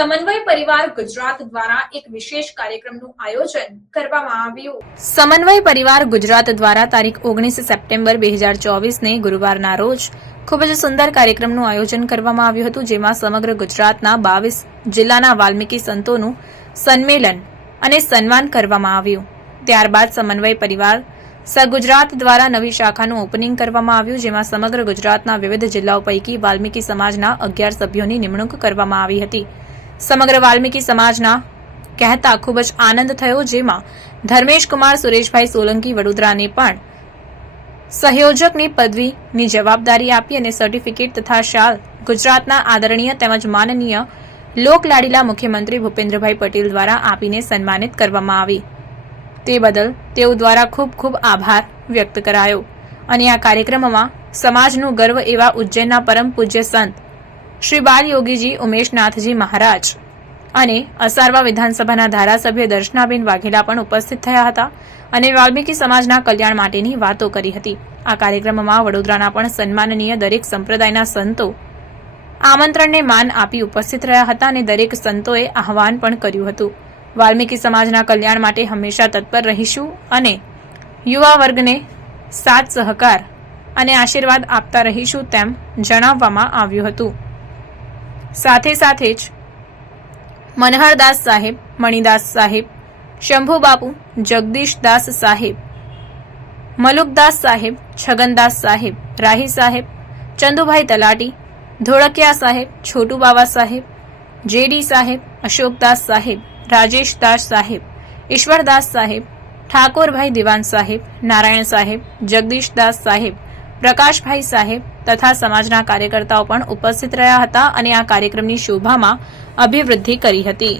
સમન્વય પરિવાર ગુજરાત દ્વારા એક વિશેષ કાર્યક્રમનું આયોજન કરવામાં આવ્યું. સમન્વય પરિવાર ગુજરાત દ્વારા તારીખ ઓગણીસ સપ્ટેમ્બર બે હજાર ચોવીસને ગુરુવારના રોજ ખૂબ જ સુંદર કાર્યક્રમનું આયોજન કરવામાં આવ્યું હતું, જેમાં સમગ્ર ગુજરાતના બાવીસ જિલ્લાના વાલ્મીકી સંતોનું સંમેલન અને સન્માન કરવામાં આવ્યું. ત્યારબાદ સમન્વય પરિવાર સગુજરાત દ્વારા નવી શાખાનું ઓપનિંગ કરવામાં આવ્યું, જેમાં સમગ્ર ગુજરાતના વિવિધ જિલ્લાઓ પૈકી વાલ્મીકી સમાજના અગિયાર સભ્યોની નિમણૂક કરવામાં આવી હતી. સમગ્ર વાલ્મીકી સમાજના કહેતા ખૂબ જ આનંદ થયો, જેમાં ધર્મેશ કુમાર, સુરેશભાઈ સોલંકી વડોદરાને પણ સહયોજકની પદવીની જવાબદારી આપી અને સર્ટિફિકેટ તથા શાલ ગુજરાતના આદરણીય તેમજ માનનીય લોકલાડીલા મુખ્યમંત્રી ભૂપેન્દ્રભાઈ પટેલ દ્વારા આપીને સન્માનિત કરવામાં આવી. તે બદલ તેઓ દ્વારા ખૂબ ખૂબ આભાર વ્યક્ત કરાયો. અને આ કાર્યક્રમમાં સમાજનું ગર્વ એવા ઉજ્જૈનના પરમ પૂજ્ય સંત શ્રી બાલ યોગીજી ઉમેશનાથજી મહારાજ અને અસારવા વિધાનસભાના ધારાસભ્ય દર્શનાબેન વાઘેલા પણ ઉપસ્થિત થયા હતા અને વાલ્મીકી સમાજના કલ્યાણ માટેની વાતો કરી હતી. આ કાર્યક્રમમાં વડોદરાના પણ સન્માનનીય દરેક સંપ્રદાયના સંતો આમંત્રણને માન આપી ઉપસ્થિત રહ્યા હતા અને દરેક સંતોએ આહવાન પણ કર્યું હતું. વાલ્મીકી સમાજના કલ્યાણ માટે હંમેશા તત્પર રહીશું અને યુવા વર્ગને સાથ સહકાર અને આશીર્વાદ આપતા રહીશું તેમ જણાવવામાં આવ્યું હતું. સાથે સાથે જ મનહરદાસ સાહેબ, મણિદાસ સાહેબ, શંભુબાપુ, જગદીશદાસ સાહેબ, મલુકદાસ સાહેબ, છગનદાસ સાહેબ, રાહી સાહેબ, ચંદુભાઈ તલાટી, ધોળકિયા સાહેબ છોટુ બાવા સાહેબ, જેડી સાહેબ, અશોકદાસ સાહેબ, રાજેશદાસ સાહેબ, ઈશ્વરદાસ સાહેબ, ઠાકોરભાઈ દિવાન સાહેબ, નારાયણ સાહેબ, જગદીશદાસ સાહેબ પ્રકાશભાઈ સાહેબ તથા સમાજના કાર્યકર્તાઓ પણ ઉપસ્થિત રહ્યા હતા અને આ કાર્યક્રમની શોભામાં અભિવૃદ્ધિ કરી હતી.